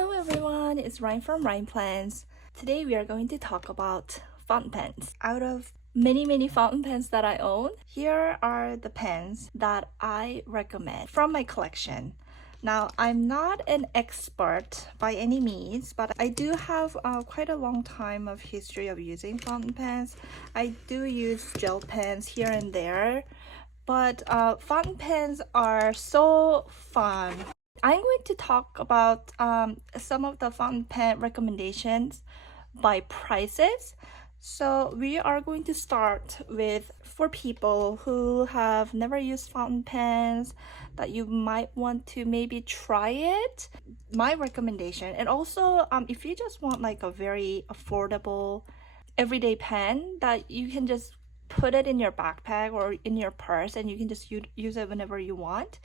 Hello everyone, it's Ryan from Ryan Plans. Today we are going to talk about fountain pens. Out of many fountain pens that I own, here are the pens that I recommend from my collection. Now, I'm not an expert by any means, but I do have quite a long time of history of using fountain pens. I do use gel pens here and there, but fountain pens are so fun. I'm going to talk about some of the fountain pen recommendations by prices. So we are going to start with, for people who have never used fountain pens, that you might want to maybe try it, my recommendation. And also if you just want like a very affordable everyday pen that you can just put it in your backpack or in your purse and you can just use it whenever you want,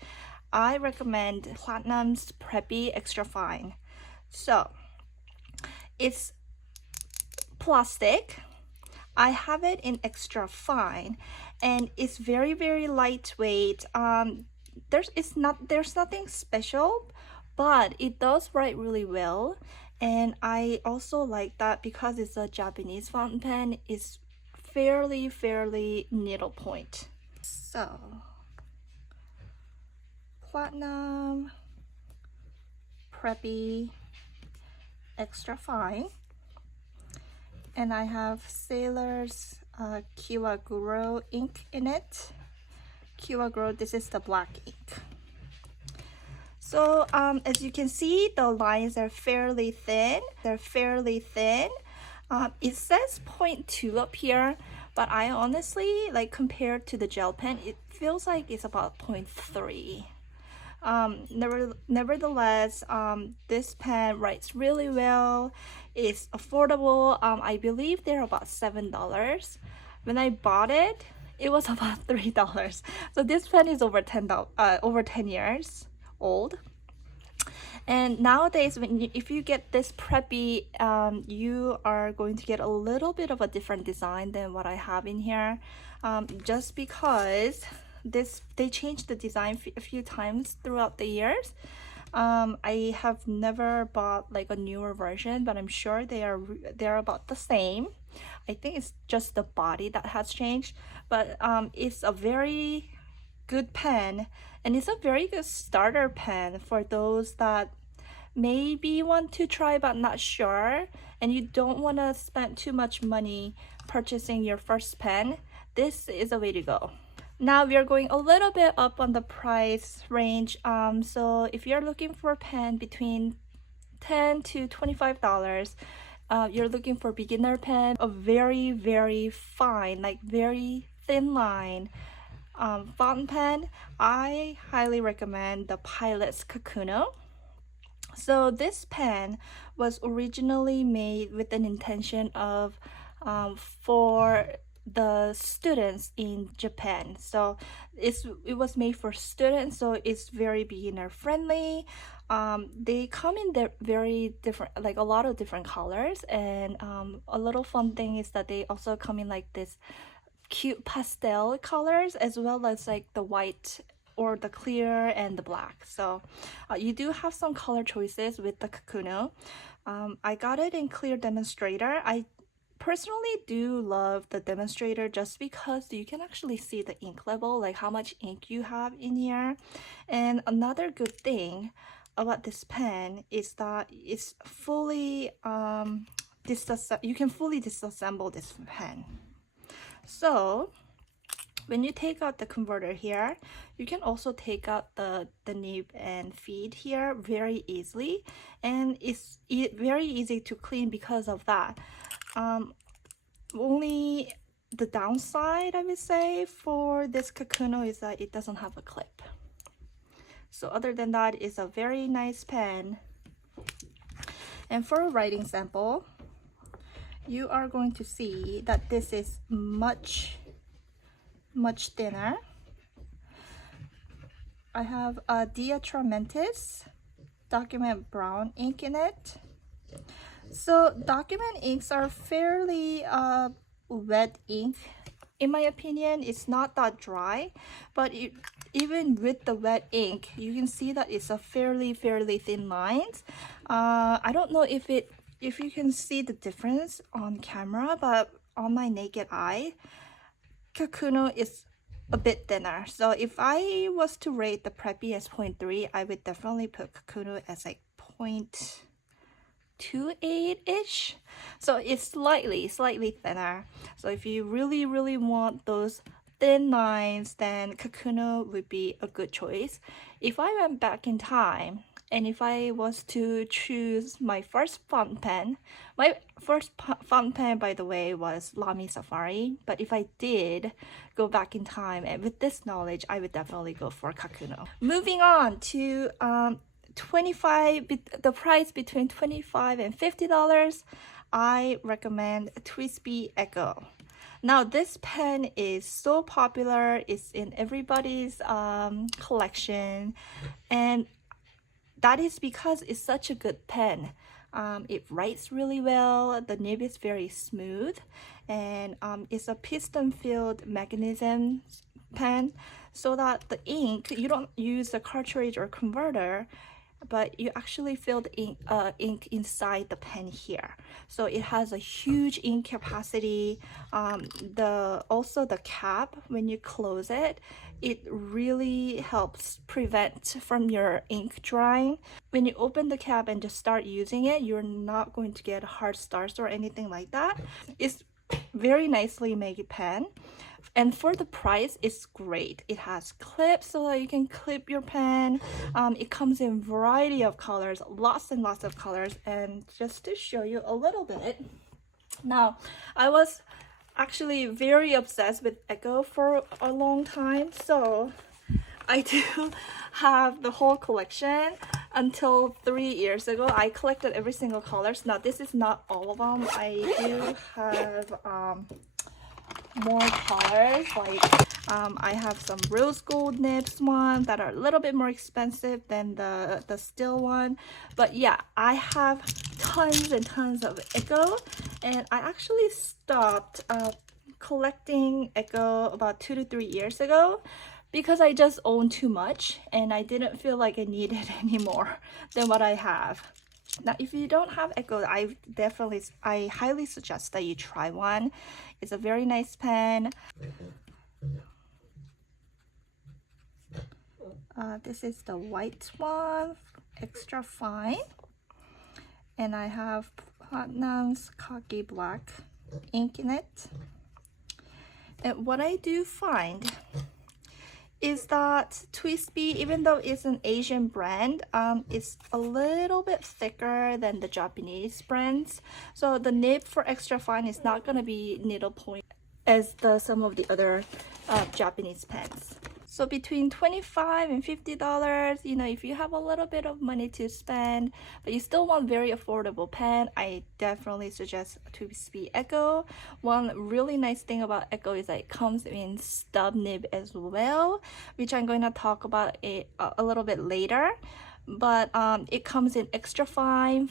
I recommend Platinum's Preppy Extra Fine. So it's plastic. I have it in extra fine and it's very lightweight. There's nothing special, but it does write really well, and I also like that because it's a Japanese fountain pen. It's fairly needlepoint. So Platinum Preppy Extra Fine, and I have Sailor's Kiwaguro ink in it. Kiwaguro, this is the black ink. So as you can see, the lines are fairly thin. It says 0.2 up here, but I honestly, like, compared to the gel pen, it feels like it's about 0.3. Nevertheless, this pen writes really well. It's affordable. I believe they're about $7. When I bought it, it was about $3. So this pen is over 10 years old. And nowadays, if you get this Preppy, you are going to get a little bit of a different design than what I have in here, just because they changed the design a few times throughout the years. I have never bought like a newer version, but I'm sure they're about the same. I think it's just the body that has changed, but it's a very good pen, and it's a very good starter pen for those that maybe want to try but not sure, and you don't want to spend too much money purchasing your first pen. This is a way to go. Now we are going a little bit up on the price range. So if you're looking for a pen between $10 to $25, you're looking for beginner pen, a very fine, like very thin line fountain pen, I highly recommend the Pilot's Kakuno. So this pen was originally made with an intention of for the students in Japan. So it was made for students, so it's very beginner friendly. They come in very different, like a lot of different colors, and a little fun thing is that they also come in like this cute pastel colors, as well as like the white or the clear and the black. So you do have some color choices with the Kakuno. I got it in clear demonstrator. I personally do love the demonstrator just because you can actually see the ink level, like how much ink you have in here. And another good thing about this pen is that it's fully you can fully disassemble this pen. So when you take out the converter here, you can also take out the nib and feed here very easily, and it's very easy to clean because of that. Only the downside, I would say, for this Kakuno is that it doesn't have a clip. So other than that, it's a very nice pen. And for a writing sample, you are going to see that this is much thinner. I have a Diatramentis document brown ink in it. So document inks are fairly wet ink in my opinion, it's not that dry, but even with the wet ink, you can see that it's a fairly thin lines. I don't know if you can see the difference on camera, but on my naked eye, Kakuno is a bit thinner. So if I was to rate the Preppy as 0.3, I would definitely put Kakuno as like 0.28-ish. So it's slightly thinner. So if you really want those thin lines, then Kakuno would be a good choice. If I went back in time, and if I was to choose my first fountain pen, my first fountain pen, by the way, was Lamy Safari. But if I did go back in time, and with this knowledge, I would definitely go for Kakuno. Moving on to the price between $25 and $50, I recommend TWSBI Echo. Now this pen is so popular, it's in everybody's collection, and that is because it's such a good pen. It writes really well, the nib is very smooth, and it's a piston-filled mechanism pen, so that the ink, you don't use a cartridge or converter, but you actually fill the ink inside the pen here. So it has a huge ink capacity. Also the cap, when you close it, it really helps prevent from your ink drying. When you open the cap and just start using it, you're not going to get hard starts or anything like that. It's very nicely made pen. And for the price, it's great. It has clips so that you can clip your pen. It comes in a variety of colors, lots and lots of colors. And just to show you a little bit, now I was actually very obsessed with Echo for a long time, so I do have the whole collection. Until 3 years ago, I collected every single colors. Now this is not all of them. I do have more colors, like I have some rose gold nibs one that are a little bit more expensive than the still one, but yeah, I have tons and tons of Echo, and I actually stopped collecting Echo about 2 to 3 years ago because I just own too much and I didn't feel like I needed any more than what I have. Now, if you don't have Echo, I highly suggest that you try one. It's a very nice pen. This is the white one, extra fine. And I have Platinum's khaki black ink in it. And what I do find is that TWSBI, even though it's an Asian brand, it's a little bit thicker than the Japanese brands. So the nib for extra fine is not going to be needlepoint as some of the other Japanese pens. So between $25 and $50, you know, if you have a little bit of money to spend, but you still want very affordable pen, I definitely suggest TWSBI Echo. One really nice thing about Echo is that it comes in stub nib as well, which I'm going to talk about a little bit later. But it comes in extra fine,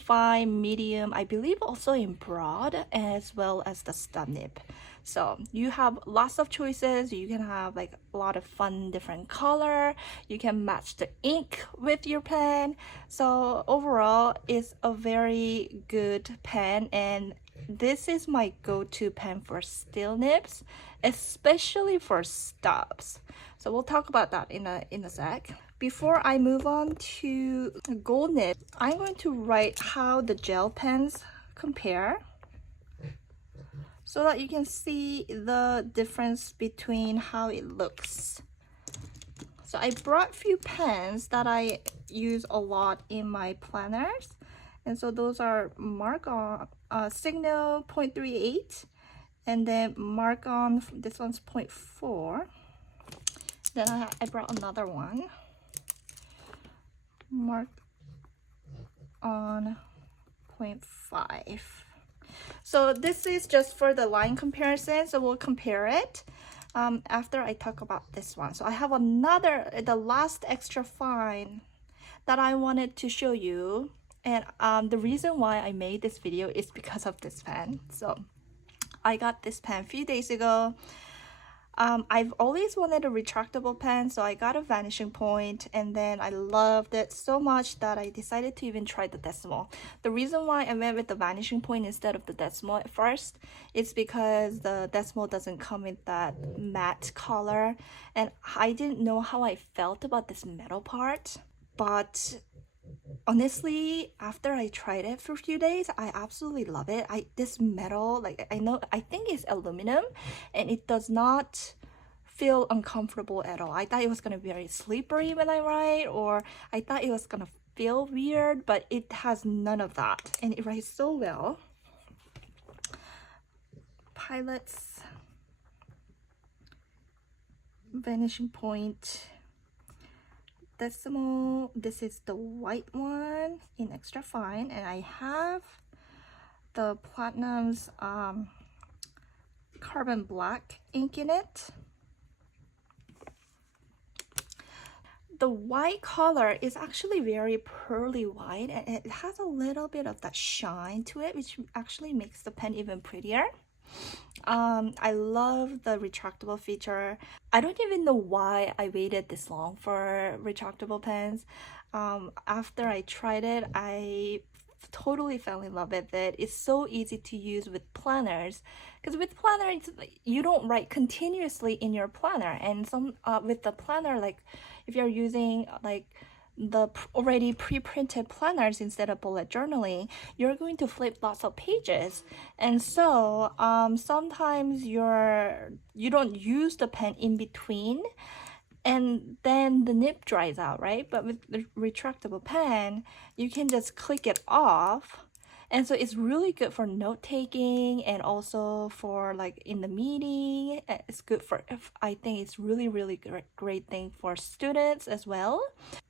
medium, I believe also in broad, as well as the stub nib. So you have lots of choices. You can have like a lot of fun different color. You can match the ink with your pen. So overall, it's a very good pen, and this is my go-to pen for still nibs, especially for stubs. So we'll talk about that in a sec. Before I move on to gold nib, I'm going to write how the gel pens compare, so that you can see the difference between how it looks. So I brought a few pens that I use a lot in my planners, and so those are Mark On Signal 0.38, and then Mark On, this one's 0.4. Then I brought another one, Mark On 0.5. So this is just for the line comparison, so we'll compare it after I talk about this one. So I have the last extra fine that I wanted to show you, and the reason why I made this video is because of this pen. So I got this pen a few days ago. I've always wanted a retractable pen, so I got a Vanishing Point, and then I loved it so much that I decided to even try the Decimo. The reason why I went with the Vanishing Point instead of the Decimo at first is because the Decimo doesn't come with that matte color, and I didn't know how I felt about this metal part. But honestly, after I tried it for a few days, I absolutely love it. This metal, like I think it's aluminum, and it does not feel uncomfortable at all. I thought it was gonna be very slippery when I write, or I thought it was gonna feel weird, but it has none of that, and it writes so well. Pilot's Vanishing Point Decimo. This is the white one in extra fine, and I have the Platinum's carbon black ink in it. The white color is actually very pearly white, and it has a little bit of that shine to it, which actually makes the pen even prettier. I love the retractable feature. I don't even know why I waited this long for retractable pens. After I tried it, I totally fell in love with it. It's so easy to use with planners, because with planner you don't write continuously in your planner, and some with the planner, like if you're using like the already pre-printed planners instead of bullet journaling, you're going to flip lots of pages, and so sometimes you don't use the pen in between, and then the nib dries out, right? But with the retractable pen, you can just click it off, and so it's really good for note taking, and also for like in the meeting. It's good for, I think it's really great thing for students as well.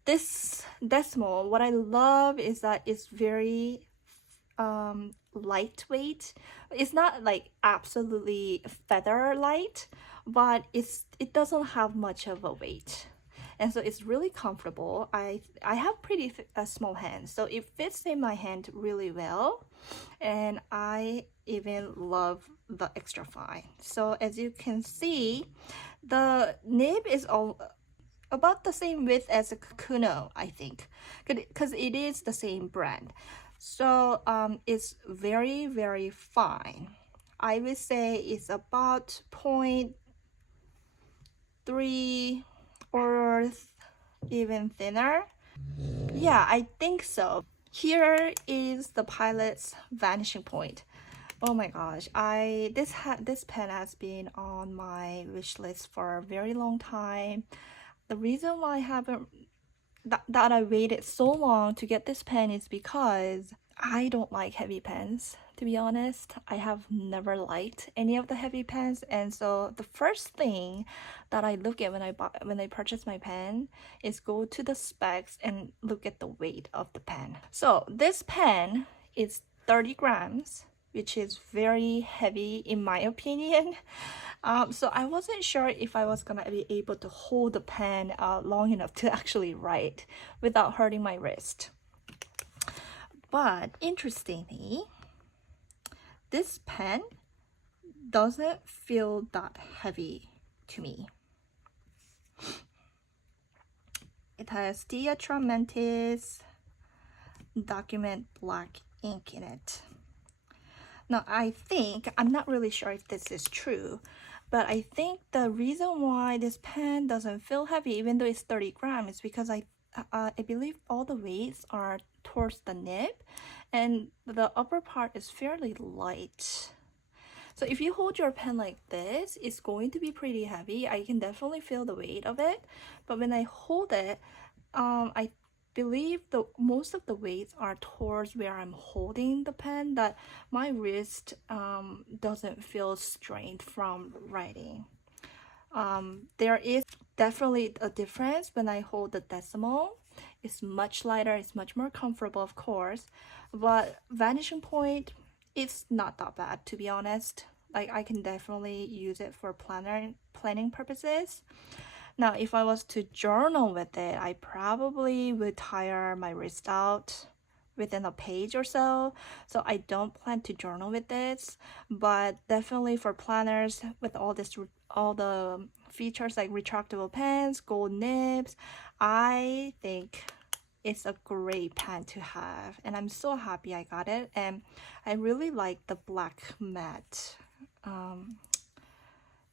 This Decimo, what I love is that it's very lightweight. It's not like absolutely feather light, but it doesn't have much of a weight, and so it's really comfortable. I have pretty small hands, so it fits in my hand really well, and I even love the extra fine. So as you can see, the nib is all about the same width as a Kakuno, I think, because it is the same brand. So it's very fine. I would say it's about 0.3 or even thinner. Yeah, I think so. Here is the Pilot's Vanishing Point. Oh my gosh, this pen has been on my wish list for a very long time. The reason why I haven't that I waited so long to get this pen is because I don't like heavy pens, to be honest. I have never liked any of the heavy pens, and so the first thing that I look at when I purchase my pen is go to the specs and look at the weight of the pen. So this pen is 30 grams, which is very heavy in my opinion. So I wasn't sure if I was gonna be able to hold the pen long enough to actually write without hurting my wrist. But interestingly, this pen doesn't feel that heavy to me. It has Teatro Mentis document black ink in it. Now I'm not really sure if this is true, but I think the reason why this pen doesn't feel heavy even though it's 30 grams is because I believe all the weights are towards the nib, and the upper part is fairly light. So if you hold your pen like this, it's going to be pretty heavy. I can definitely feel the weight of it, but when I hold it, I believe most of the weights are towards where I'm holding the pen, that my wrist doesn't feel strained from writing. There is definitely a difference when I hold the Decimo. It's much lighter, it's much more comfortable, of course, but Vanishing Point, it's not that bad, to be honest. Like, I can definitely use it for planning purposes. Now, if I was to journal with it, I probably would tire my wrist out within a page or so. So I don't plan to journal with this, but definitely for planners with all the features like retractable pens, gold nibs, I think it's a great pen to have, and I'm so happy I got it. And I really like the black matte.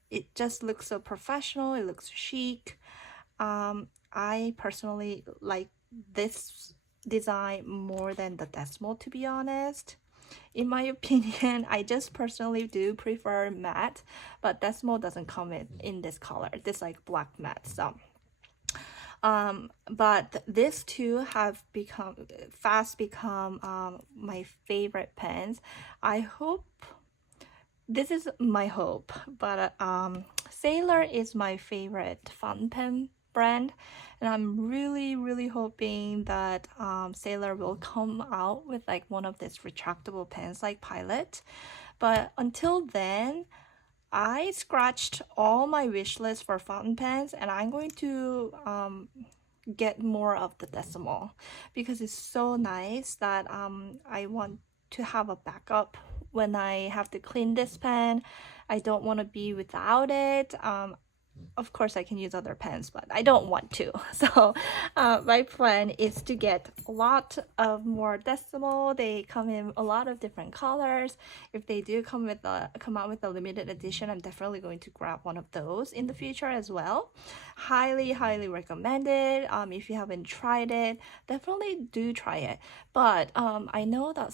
It just looks so professional, it looks chic. I personally like this design more than the Decimo, to be honest. In my opinion, I just personally do prefer matte, but Decimo doesn't come in this color, this like black matte. So but these two have fast become my favorite pens. I hope, this is my hope, but Sailor is my favorite fountain pen brand, and I'm really hoping that Sailor will come out with like one of these retractable pens like Pilot. But until then, I scratched all my wish list for fountain pens, and I'm going to get more of the Decimo because it's so nice that I want to have a backup when I have to clean this pen. I don't want to be without it. Of course I can use other pens, but I don't want to. So my plan is to get a lot of more Decimo. They come in a lot of different colors. If they do come out with a limited edition, I'm definitely going to grab one of those in the future as well. Highly recommend it. If you haven't tried it, definitely do try it. But I know that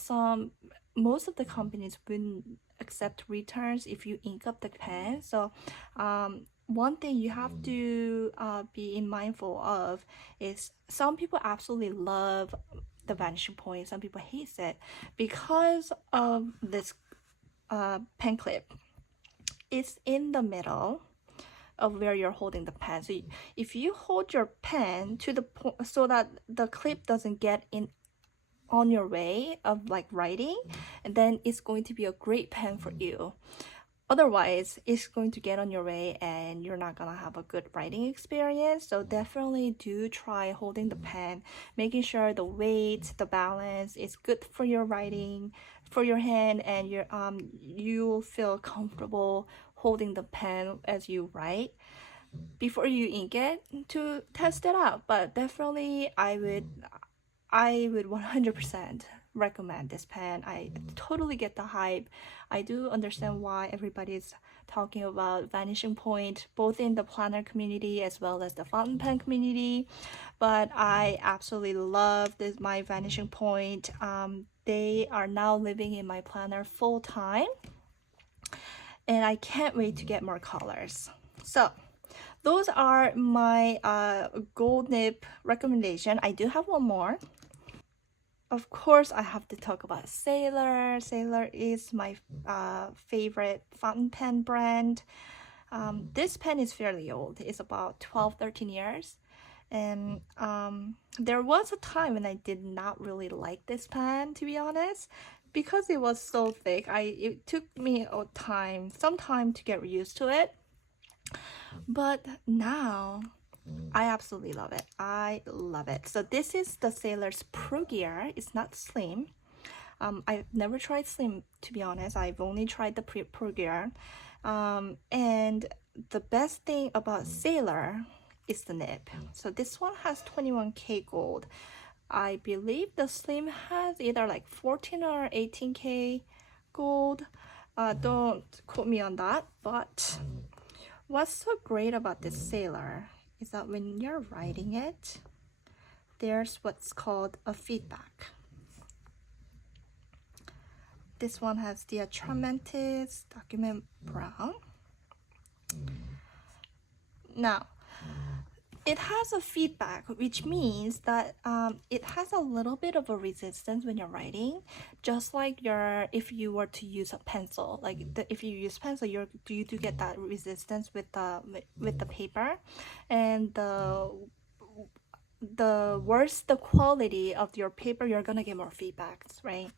most of the companies wouldn't accept returns if you ink up the pen. So one thing you have to be mindful of is some people absolutely love the Vanishing point, some people hate it because of this pen clip. It's in the middle of where you're holding the pen. So if you hold your pen to the point so that the clip doesn't get in on your way of like writing, and then it's going to be a great pen for you. Otherwise, it's going to get on your way and you're not gonna have a good writing experience. So definitely do try holding the pen, making sure the weight, the balance is good for your writing, for your hand, and you'll feel comfortable holding the pen as you write before you ink it to test it out. But definitely I would 100% recommend this pen. I totally get the hype. I do understand why everybody's talking about Vanishing Point, both in the planner community as well as the fountain pen community. But I absolutely love my Vanishing Point. They are now living in my planner full time, and I can't wait to get more colors. So those are my gold nib recommendation. I do have one more. Of course, I have to talk about Sailor. Sailor is my favorite fountain pen brand. This pen is fairly old. It's about 12-13 years. And there was a time when I did not really like this pen, to be honest, because it was so thick. It took me some time to get used to it. But now I absolutely love it. I love it. So this is the Sailor's Pro Gear. It's not slim. I've never tried slim, to be honest. I've only tried the Pro Gear. And the best thing about Sailor is the nib. So this one has 21K gold. I believe the slim has either like 14 or 18K gold. Don't quote me on that, but what's so great about this Sailor is that when you're writing it, there's what's called a feedback. This one has the Atramantis Document Brown. Now, it has a feedback, which means that it has a little bit of a resistance when you're writing, just like if you were to use a pencil. Like if you use pencil, you do get that resistance with the paper, and the worse the quality of your paper, you're gonna get more feedbacks, right?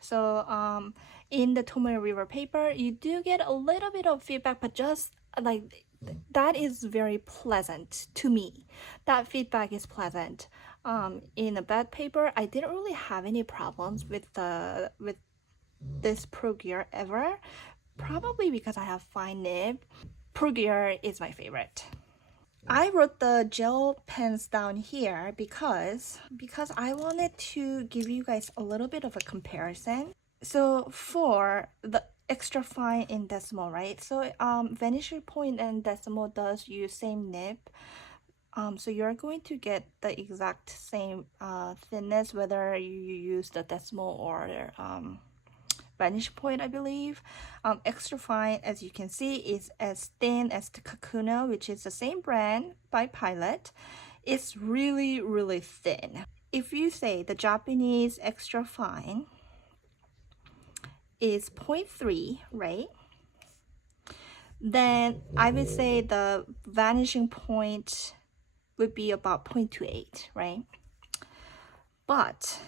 So in the Tomoe River paper, you do get a little bit of feedback, but just like that is very pleasant to me. That feedback is pleasant. in a bed paper, I didn't really have any problems with this Pro Gear ever. Probably because I have fine nib. Pro Gear is my favorite. I wrote the gel pens down here because I wanted to give you guys a little bit of a comparison. So for the extra fine in Decimo, right? So Vanishing Point and Decimo does use same nib. So you're going to get the exact same thinness whether you use the Decimo or Vanishing Point, I believe. Extra fine, as you can see, is as thin as the Kakuno, which is the same brand by Pilot. It's really, really thin. If you say the Japanese extra fine is 0.3, right? Then I would say the Vanishing Point would be about 0.28, right? But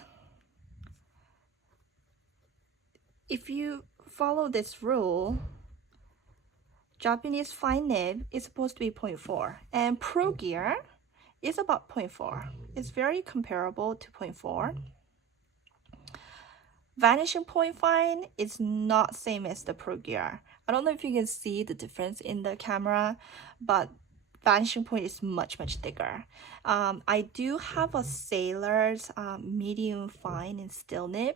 if you follow this rule, Japanese fine nib is supposed to be 0.4 and Pro Gear is about 0.4. It's very comparable to 0.4. Vanishing Point fine is not same as the Pro Gear. I don't know if you can see the difference in the camera, but Vanishing Point is much thicker. I do have a Sailor's medium fine and steel nib,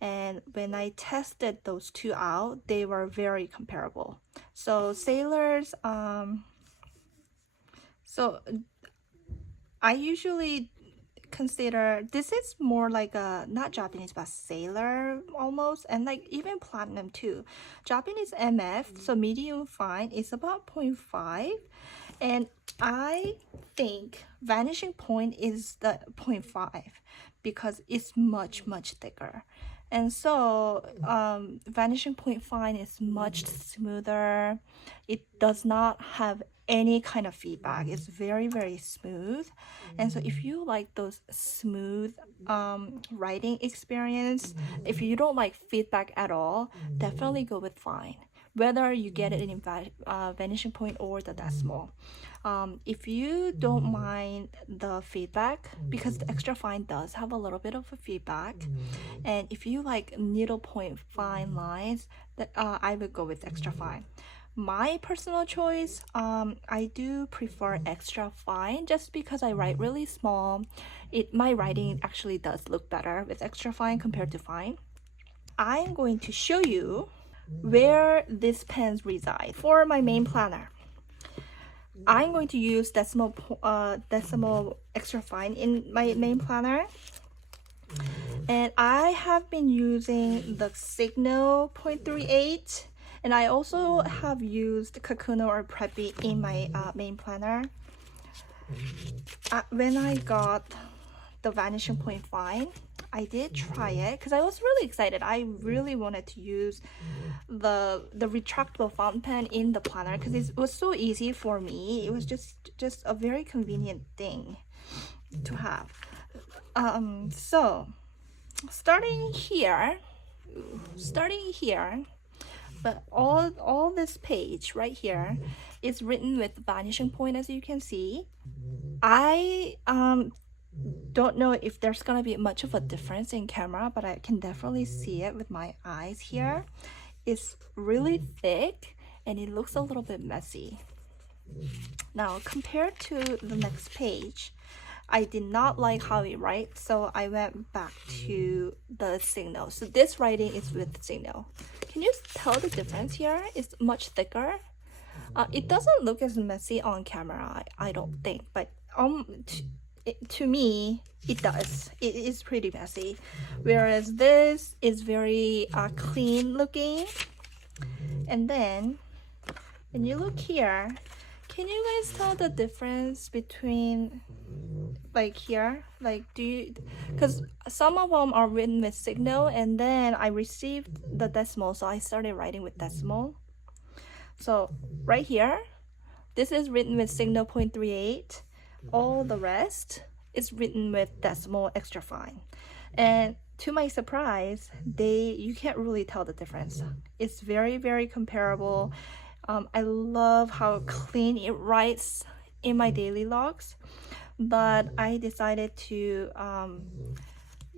and when I tested those two out, they were very comparable. So Sailor's, so I usually consider this is more like a not Japanese but Sailor almost, and like even Platinum too. Japanese MF, so medium fine, is about 0.5. And I think Vanishing Point is the 0.5 because it's much thicker. And so Vanishing Point fine is much smoother. It does not have any kind of feedback. It's very smooth. And so if you like those smooth writing experience, if you don't like feedback at all, definitely go with fine, whether you get it in Vanishing Point or the Decimo. If you don't mind the feedback, because the extra fine does have a little bit of a feedback, and if you like needlepoint fine lines, I would go with extra fine. My personal choice, I do prefer extra fine just because I write really small. My writing actually does look better with extra fine compared to fine. I'm going to show you where these pens reside. For my main planner, I'm going to use Decimo extra fine in my main planner, and I have been using the Signal 0.38, and I also have used Kakuno or Preppy in my main planner. When I got the Vanishing Point fine, I did try it because I was really excited. I really wanted to use the retractable fountain pen in the planner because it was so easy for me. It was just a very convenient thing to have. So starting here, but all this page right here is written with Vanishing Point, as you can see. I don't know if there's gonna be much of a difference in camera, but I can definitely see it with my eyes here. It's really thick and it looks a little bit messy. Now compared to the next page, I did not like how it writes, so I went back to the Signal. So this writing is with Signal. Can you tell the difference here? It's much thicker. It doesn't look as messy on camera, I don't think, but to me, it does. It is pretty messy. Whereas this is very clean looking. And then, when you look here, can you guys tell the difference between like here? Like, because some of them are written with Signal, and then I received the Decimo, so I started writing with Decimo. So right here, this is written with Signal 0.38. All the rest is written with Decimo extra fine, and to my surprise, you can't really tell the difference. It's very comparable. I love how clean it writes in my daily logs. but I decided to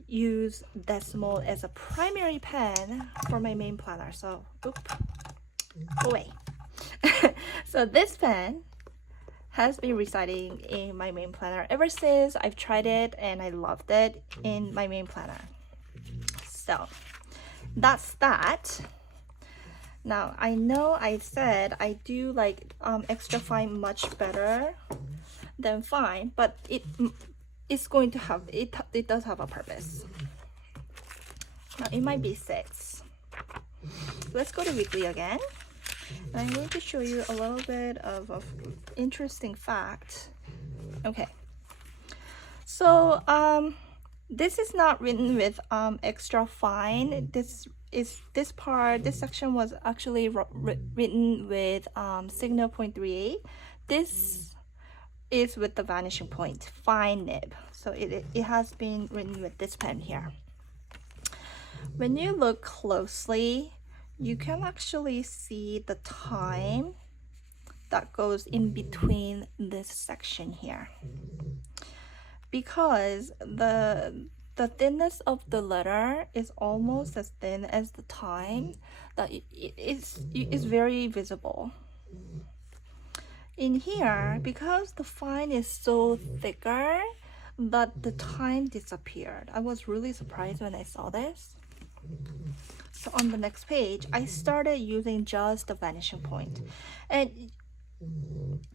use Decimo as a primary pen for my main planner. So, away. So this pen has been residing in my main planner ever since I've tried it, and I loved it in my main planner. So that's that. Now I know I said I do like extra fine much better than fine, but it's going to have it does have a purpose. Now it might be 6. Let's go to weekly again. And I'm going to show you a little bit of an interesting fact. Okay, so this is not written with extra fine. This section was actually written with signal 0.38. This is with the vanishing point fine nib, so it has been written with this pen here. When you look closely, you can actually see the time that goes in between this section here, because the thinness of the letter is almost as thin as the time, that it is very visible. In here, because the fine is so thicker, that the time disappeared. I was really surprised when I saw this. So on the next page, I started using just the vanishing point, and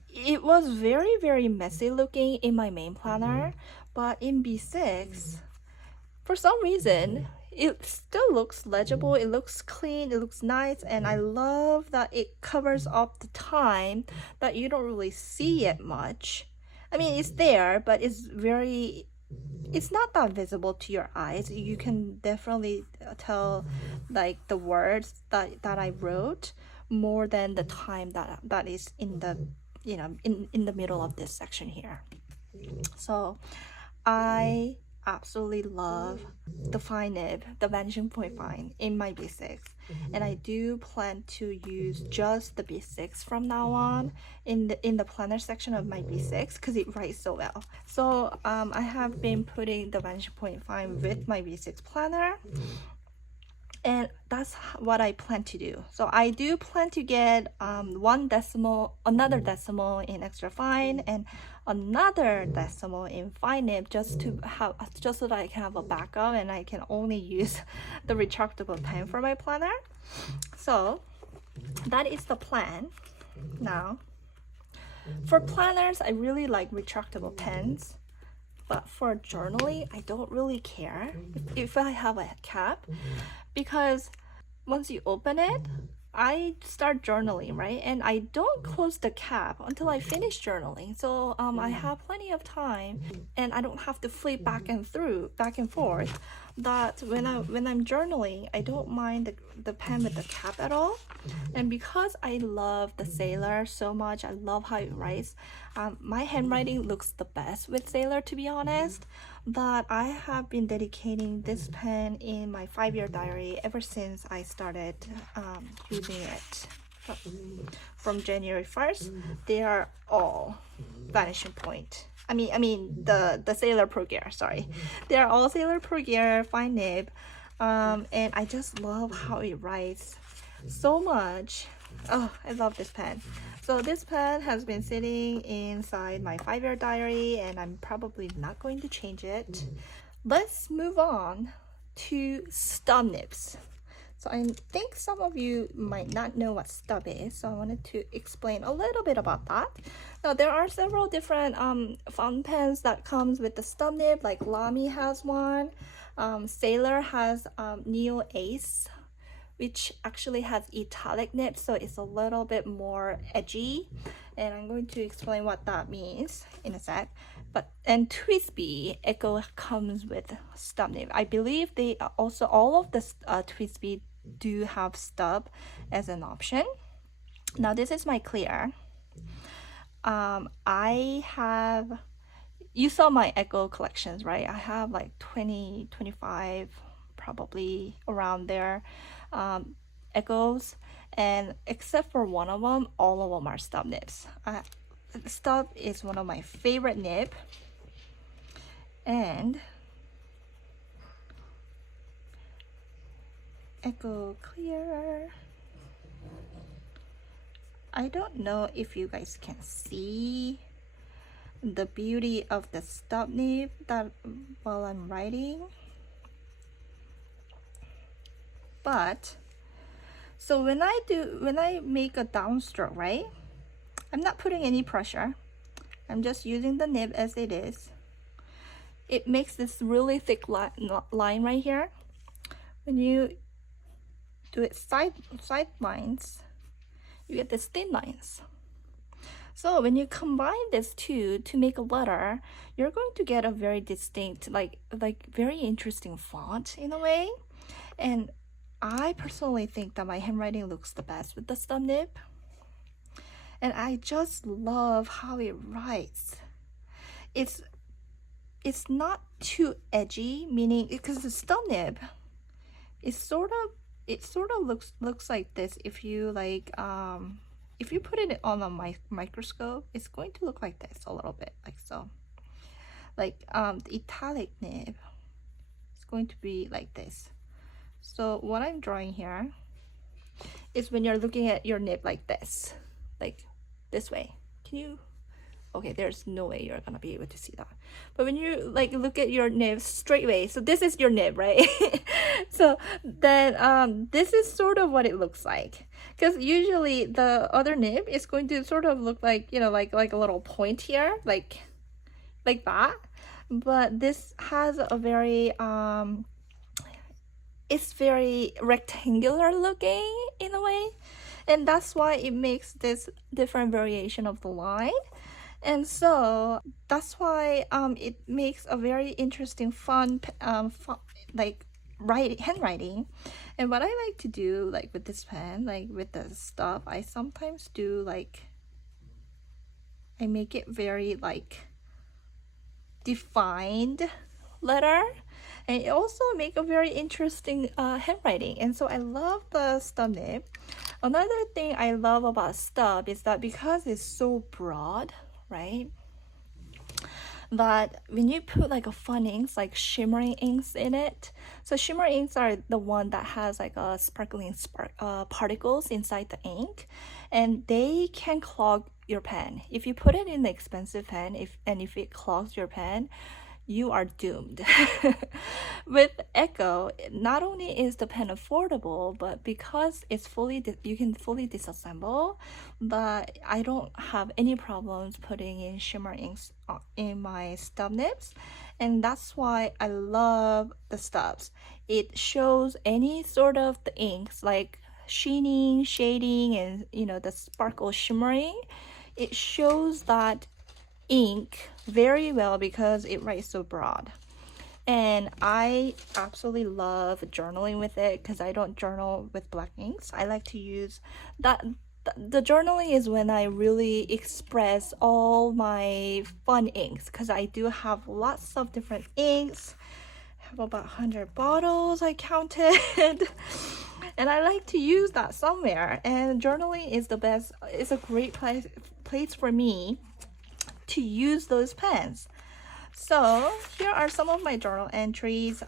it was very messy looking in my main planner, but in B6, for some reason, it still looks legible, it looks clean, it looks nice, and I love that it covers up the time that you don't really see it much. I mean, it's there, but it's not that visible to your eyes. You can definitely tell like the words that I wrote more than the time that is in the in the middle of this section here. So I absolutely love the fine nib, the vanishing point fine in my B6, and I do plan to use just the B6 from now on in the planner section of my B6 because it writes so well. So I have been putting the vanishing point fine with my B6 planner, and that's what I plan to do. So I do plan to get another decimal in extra fine, and another decimal in fine nib, just so that I can have a backup and I can only use the retractable pen for my planner. So that is the plan. Now for planners, I really like retractable pens, but for journaling, I don't really care if I have a cap, because once you open it, I start journaling, right? And I don't close the cap until I finish journaling. So I have plenty of time, and I don't have to flip back and forth. That when I'm journaling, I don't mind the pen with the cap at all. And because I love the Sailor so much, I love how it writes. My handwriting looks the best with Sailor, to be honest. But I have been dedicating this pen in my 5-year diary ever since I started using it. From January 1st, they are all vanishing point. I mean the Sailor Pro Gear, sorry. They are all Sailor Pro Gear fine nib, and I just love how it writes so much. Oh, I love this pen. So this pen has been sitting inside my 5-year diary, and I'm probably not going to change it. Let's move on to stub nibs. So I think some of you might not know what stub is, so I wanted to explain a little bit about that. Now there are several different fountain pens that comes with the stub nib, like Lamy has one, Sailor has Neo Ace, which actually has italic nib, so it's a little bit more edgy, and I'm going to explain what that means in a sec. And TWSBI Echo comes with stub nib. I believe they also, all of the TWSBI do have stub as an option. Now this is my clear. You saw my Echo collections, right? I have like 20, 25, probably around there, Echoes, and except for one of them, all of them are stub nibs. Stub is one of my favorite nib, And Echo Clear. I don't know if you guys can see the beauty of the stub nib that while I'm writing, but so when I make a downstroke, right, I'm not putting any pressure. I'm just using the nib as it is. It makes this really thick line right here. When you do it side lines, you get these thin lines. So when you combine this two to make a letter, you're going to get a very distinct, like very interesting font in a way. And I personally think that my handwriting looks the best with the stub nib. And I just love how it writes. It's not too edgy, meaning because the stub nib is sort of looks like this. If you if you put it on a microscope, it's going to look like this a little bit, like so. Like the italic nib is going to be like this. So what I'm drawing here is when you're looking at your nib like this way. Can you? Okay, there's no way you're gonna be able to see that. But when you look at your nib straight way, so this is your nib, right? So then this is sort of what it looks like. Because usually the other nib is going to sort of look like, you know, like a little point here, like that. But this has a very it's very rectangular looking in a way, and that's why it makes this different variation of the line. And so that's why it makes a very interesting fun handwriting. And what I like to do with this pen, with the stuff, I sometimes do I make it very defined letter, and it also make a very interesting handwriting. And so I love the stub nib. Another thing I love about stub is that because it's so broad, right, that when you put a fun inks, shimmering inks in it, so shimmer inks are the one that has a sparkling particles inside the ink, and they can clog your pen. If you put it in the expensive pen, if it clogs your pen, you are doomed. With Echo, not only is the pen affordable, but because it's you can fully disassemble, but I don't have any problems putting in shimmer inks in my stub nibs, and that's why I love the stubs. It shows any sort of the inks like sheening, shading, and the sparkle shimmering. It shows that ink very well because it writes so broad. And I absolutely love journaling with it because I don't journal with black inks. I like to use that. The journaling is when I really express all my fun inks, because I do have lots of different inks. I have about 100 bottles I counted. And I like to use that somewhere, and journaling is the best. It's a great place for me to use those pens. So here are some of my journal entries.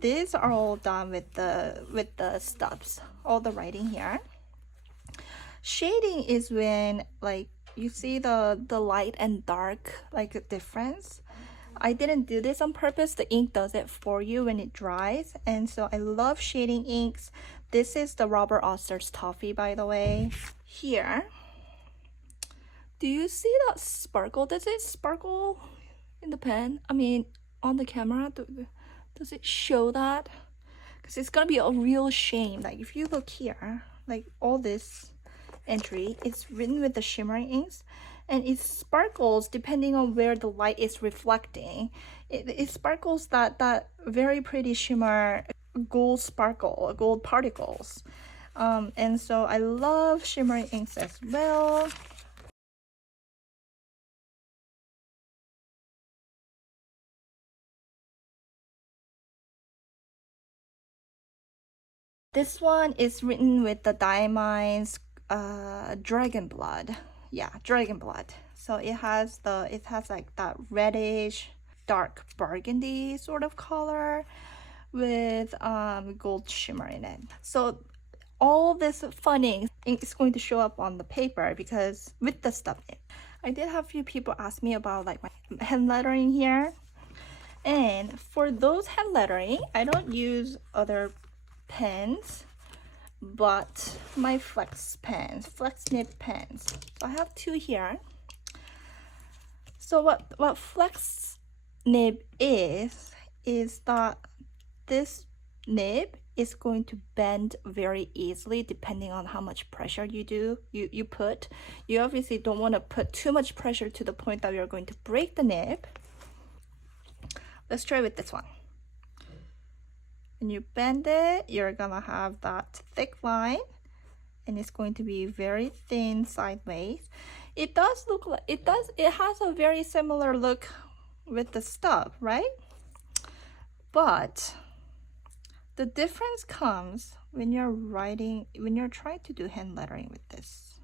These are all done with the stubs, all the writing here. Shading is when you see the light and dark difference. I didn't do this on purpose. The ink does it for you when it dries, and so I love shading inks. This is the Robert Oster's Toffee, by the way. Here, do you see that sparkle? Does it sparkle in the pen? I mean, on the camera, does it show that? Because it's gonna be a real shame. If you look here, all this entry, it's written with the shimmering inks, and it sparkles depending on where the light is reflecting. It sparkles that very pretty shimmer, gold sparkle, gold particles. And so I love shimmering inks as well. This one is written with the Diamine's Dragon Blood. Yeah, Dragon Blood. So it has that reddish dark burgundy sort of color with gold shimmer in it. So all this fun ink is going to show up on the paper because with the stub nib. I did have a few people ask me about like my hand lettering here. And for those hand lettering, I don't use other pens, but my flex nib pens. So I have two here. So what flex nib is that this nib is going to bend very easily depending on how much pressure you put. You obviously don't want to put too much pressure to the point that you're going to break the nib. Let's try with this one. When you bend it, you're gonna have that thick line and it's going to be very thin sideways. It does look like it has a very similar look with the stub, right? But the difference comes when you're trying to do hand lettering with this.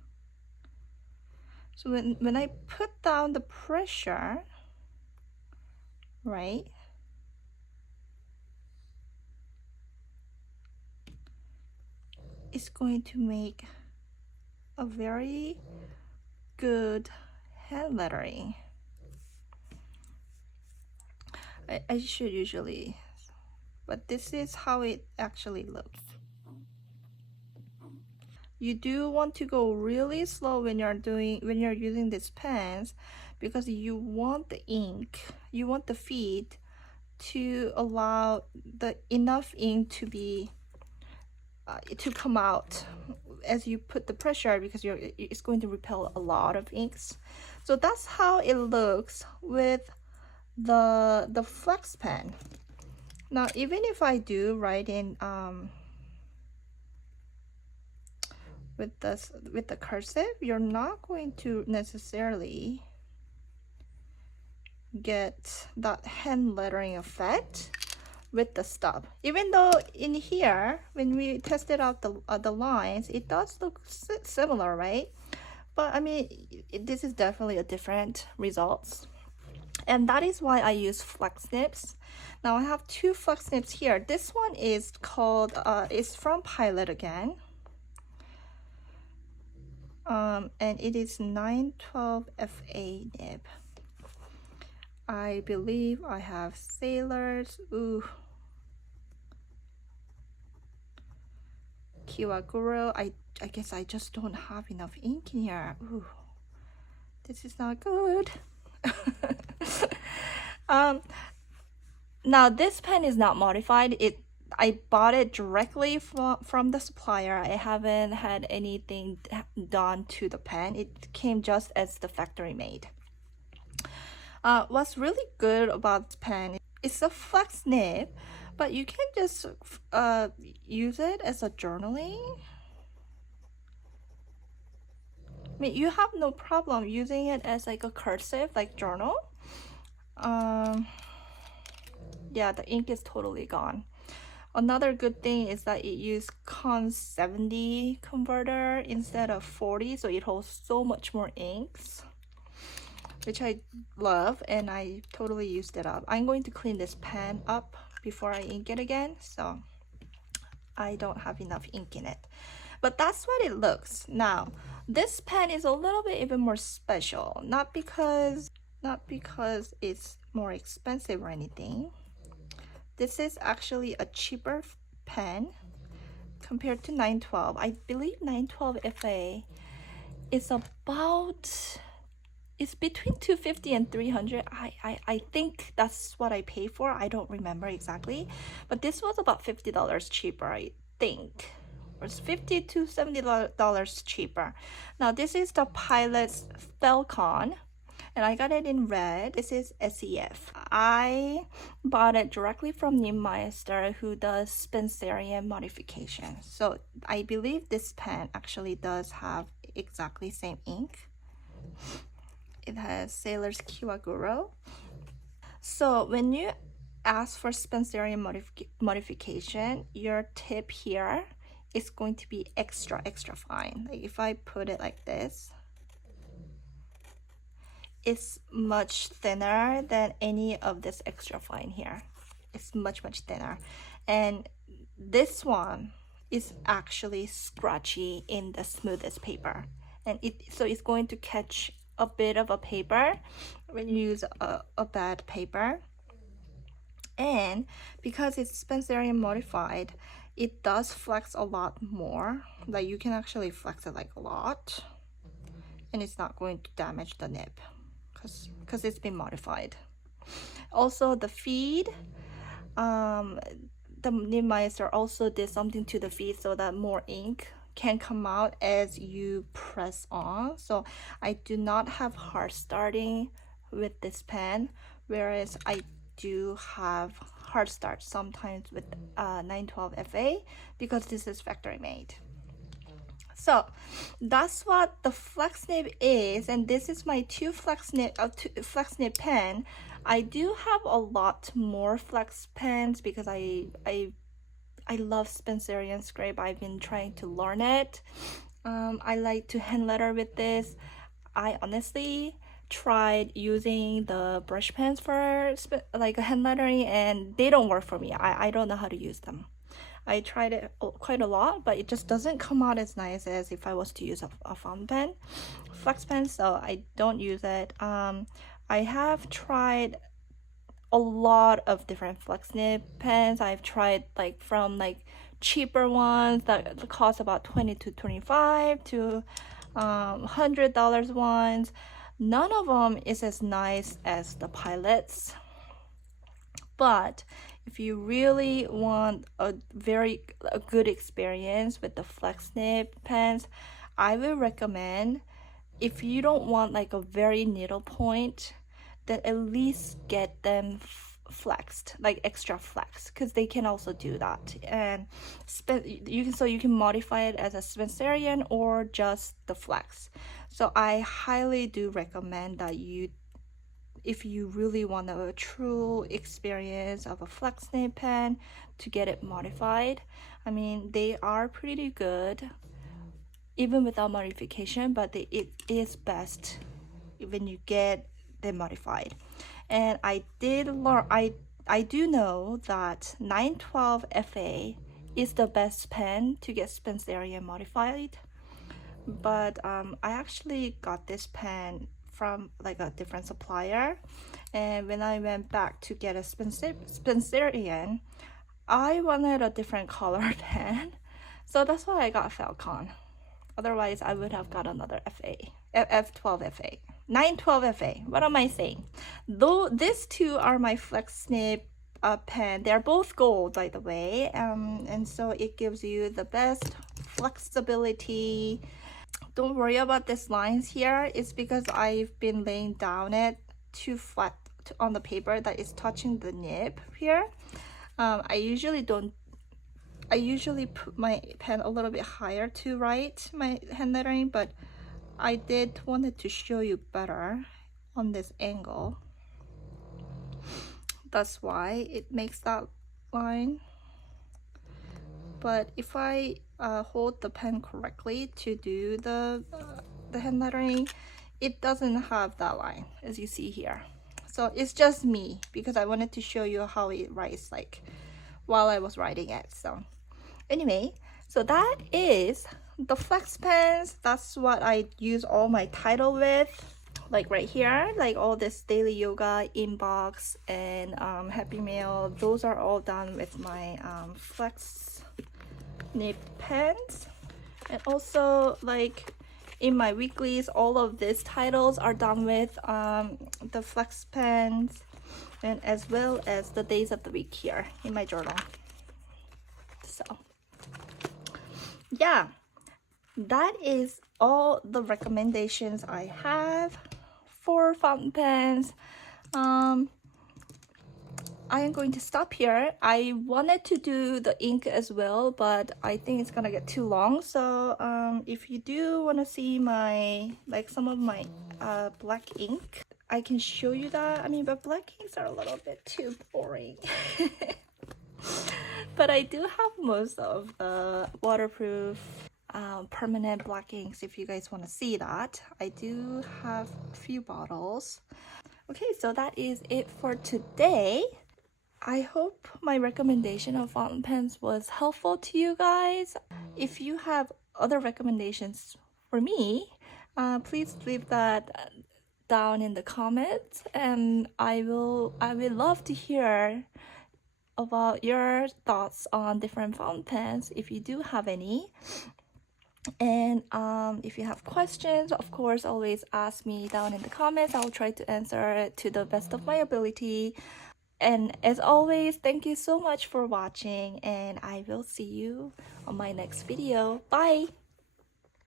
So when I put down the pressure, right, it's going to make a very good hand lettering. I should usually, but this is how it actually looks. You do want to go really slow when you're using these pens because you want the ink, you want the feed to allow enough ink to be to come out as you put the pressure, because it's going to repel a lot of inks. So that's how it looks with the flex pen. Now even if I do write in with the cursive, you're not going to necessarily get that hand lettering effect with the stub. Even though in here, when we tested out the lines, it does look similar, right? But I mean, this is definitely a different results. And that is why I use flex nibs. Now I have two flex nibs here. This one is called, it's from Pilot again. And it is 912FA nib. I believe I have Sailors, Kiwaguro. I guess I just don't have enough ink in here. Ooh, this is not good. Now this pen is not modified. I bought it directly from the supplier. I haven't had anything done to the pen. It came just as the factory made. What's really good about this pen is a flex nib, but you can just use it as a journaling. I mean, you have no problem using it as like a cursive, like journal. Yeah, the ink is totally gone. Another good thing is that it used cons 70 converter instead of 40, so it holds so much more inks, which I love, and I totally used it up. I'm going to clean this pen up before I ink it again, so I don't have enough ink in it. But that's what it looks. Now, this pen is a little bit even more special, not because it's more expensive or anything. This is actually a cheaper pen compared to 912. I believe 912 FA is about, it's between 250 and 300. I think that's what I pay for. I don't remember exactly, but this was about $50 cheaper, I think. It was $50 to $70 cheaper. Now this is the Pilot's Falcon, and I got it in red. This is SEF. I bought it directly from Nimmeister, who does Spencerian modification. So I believe this pen actually does have exactly same ink. It has Sailor's Kiwaguro. So when you ask for Spencerian modification, your tip here is going to be extra fine. Like if I put it like this, is much thinner than any of this extra fine here. It's much thinner, and this one is actually scratchy in the smoothest paper, and so it's going to catch a bit of a paper when you use a bad paper. And because it's Spencerian modified, it does flex a lot more. Like you can actually flex it like a lot, and it's not going to damage the nib because it's been modified. Also the feed, the nib meister also did something to the feed so that more ink can come out as you press on. So I do not have hard starting with this pen, whereas I do have hard start sometimes with 912 FA because this is factory made. So that's what the flex nib is, and this is my two flex nib pen. I do have a lot more flex pens because I love Spencerian script. I've been trying to learn it. I like to hand letter with this. I honestly tried using the brush pens for like hand lettering, and they don't work for me. I don't know how to use them. I tried it quite a lot, but it just doesn't come out as nice as if I was to use a fountain pen, flex pen, so I don't use it. I have tried a lot of different flex nib pens. I've tried like from like cheaper ones that cost about 20 to 25 to $100 ones. None of them is as nice as the Pilots, but if you really want a good experience with the flex nib pens, I will recommend, if you don't want like a very needle point, then at least get them flexed, like extra flex, because they can also do that. And you can modify it as a Spencerian or just the flex. So I highly do recommend that if you really want a true experience of a flex nib pen, to get it modified. I mean, they are pretty good even without modification, but it is best when you get them modified. And I did learn, I do know that 912 FA is the best pen to get Spencerian modified, but I actually got this pen from like a different supplier, and when I went back to get a Spencerian, I wanted a different color pen, so that's why I got Falcon. Otherwise I would have got another FA, F12 FA, 912 FA. What am I saying? Though these two are my flex nib pen, they're both gold by the way, and so it gives you the best flexibility. Don't worry about these lines here. It's because I've been laying down it too flat on the paper that is touching the nib here. I usually put my pen a little bit higher to write my hand lettering, but I did wanted to show you better on this angle. That's why it makes that line. But if I hold the pen correctly to do the hand lettering, it doesn't have that line as you see here. So it's just me because I wanted to show you how it writes like while I was writing it. So anyway, so that is the flex pens. That's what I use all my title with. Like right here, like all this daily yoga, inbox, and happy mail, those are all done with my flex nib pens. And also like in my weeklies, all of these titles are done with the flex pens, and as well as the days of the week here in my journal. So yeah, that is all the recommendations I have for fountain pens. I am going to stop here. I wanted to do the ink as well, but I think it's gonna get too long. So if you do want to see my some of my black ink, I can show you that. I mean, but black inks are a little bit too boring. But I do have most of the waterproof permanent black inks if you guys want to see that. I do have a few bottles. Okay, so that is it for today. I hope my recommendation of fountain pens was helpful to you guys. If you have other recommendations for me, please leave that down in the comments, and I would love to hear about your thoughts on different fountain pens if you do have any. And if you have questions, of course, always ask me down in the comments. I'll try to answer it to the best of my ability. And as always, thank you so much for watching, and I will see you on my next video. Bye!